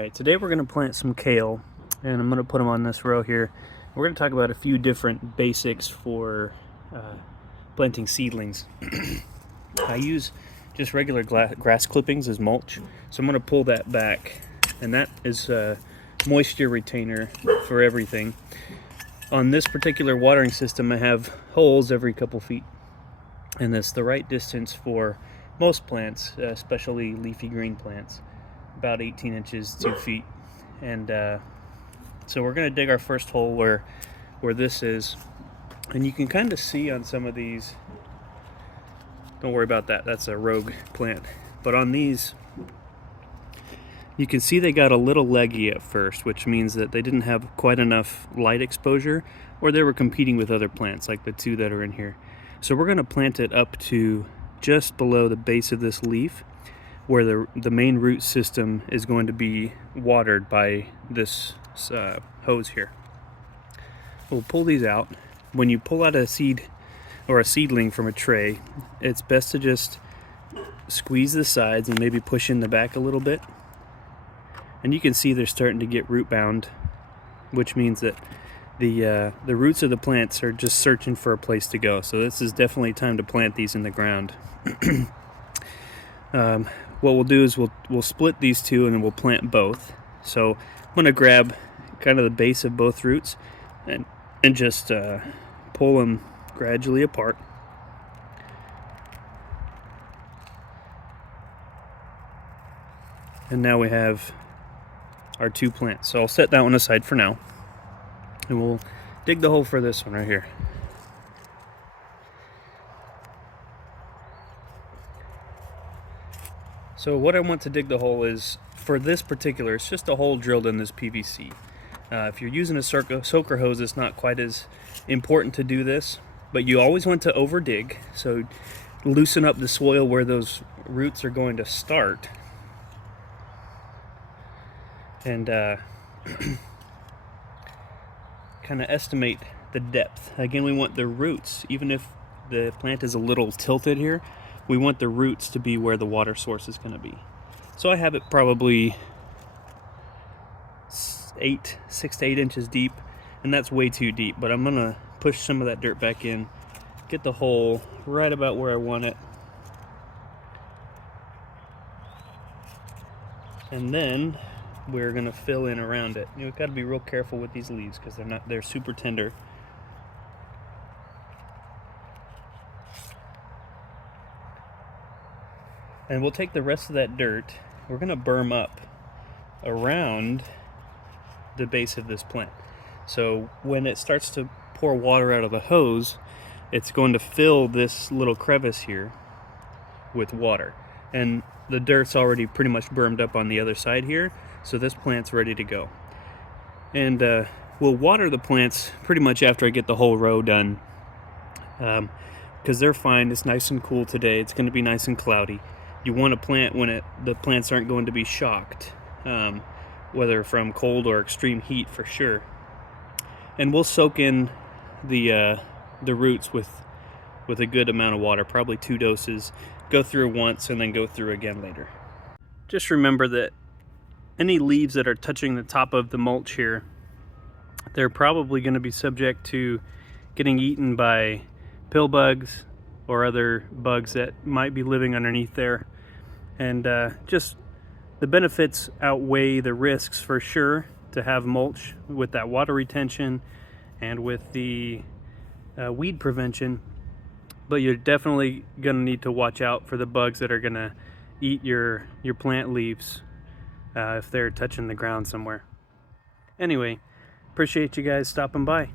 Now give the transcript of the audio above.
Alright, today we're going to plant some kale, and I'm going to put them on this row here. We're going to talk about a few different basics for planting seedlings. I use just regular grass clippings as mulch, so I'm going to pull that back, and that is a moisture retainer for everything. On this particular watering system, I have holes every couple feet, and that's the right distance for most plants, especially leafy green plants. About 18 inches, 2 feet. And so we're going to dig our first hole where this is, and you can kind of see on some of these, don't worry about that, that's a rogue plant, but on these you can see they got a little leggy at first, which means that they didn't have quite enough light exposure, or they were competing with other plants like the two that are in here. So we're going to plant it up to just below the base of this leaf, where the main root system is going to be watered by this hose here. We'll pull these out. When you pull out a seed or a seedling from a tray, it's best to just squeeze the sides and maybe push in the back a little bit. And you can see they're starting to get root bound, which means that the roots of the plants are just searching for a place to go. So this is definitely time to plant these in the ground. What we'll do is we'll split these two and then we'll plant both. So I'm going to grab kind of the base of both roots and just pull them gradually apart. And now we have our two plants. So I'll set that one aside for now, and we'll dig the hole for this one right here. So what I want to dig the hole is, for this particular, it's just a hole drilled in this PVC. If you're using a soaker hose, it's not quite as important to do this, but you always want to over dig, so loosen up the soil where those roots are going to start, and kind of estimate the depth. Again, we want the roots, even if the plant is a little tilted here, we want the roots to be where the water source is going to be. So I have it probably 6 to 8 inches deep, and that's way too deep, but I'm going to push some of that dirt back in, get the hole right about where I want it, and then we're going to fill in around it. You've got to be real careful with these leaves because they're super tender. And we'll take the rest of that dirt, we're going to berm up around the base of this plant. So when it starts to pour water out of the hose, it's going to fill this little crevice here with water. And the dirt's already pretty much bermed up on the other side here, so this plant's ready to go. And we'll water the plants pretty much after I get the whole row done, because they're fine. It's nice and cool today. It's going to be nice and cloudy. You want to plant when the plants aren't going to be shocked, whether from cold or extreme heat, for sure. And we'll soak in the roots with a good amount of water, probably 2 doses. Go through once and then go through again later. Just remember that any leaves that are touching the top of the mulch here, they're probably going to be subject to getting eaten by pill bugs or other bugs that might be living underneath there. And just the benefits outweigh the risks, for sure, to have mulch with that water retention and with the weed prevention. But you're definitely going to need to watch out for the bugs that are going to eat your plant leaves if they're touching the ground somewhere. Anyway, appreciate you guys stopping by.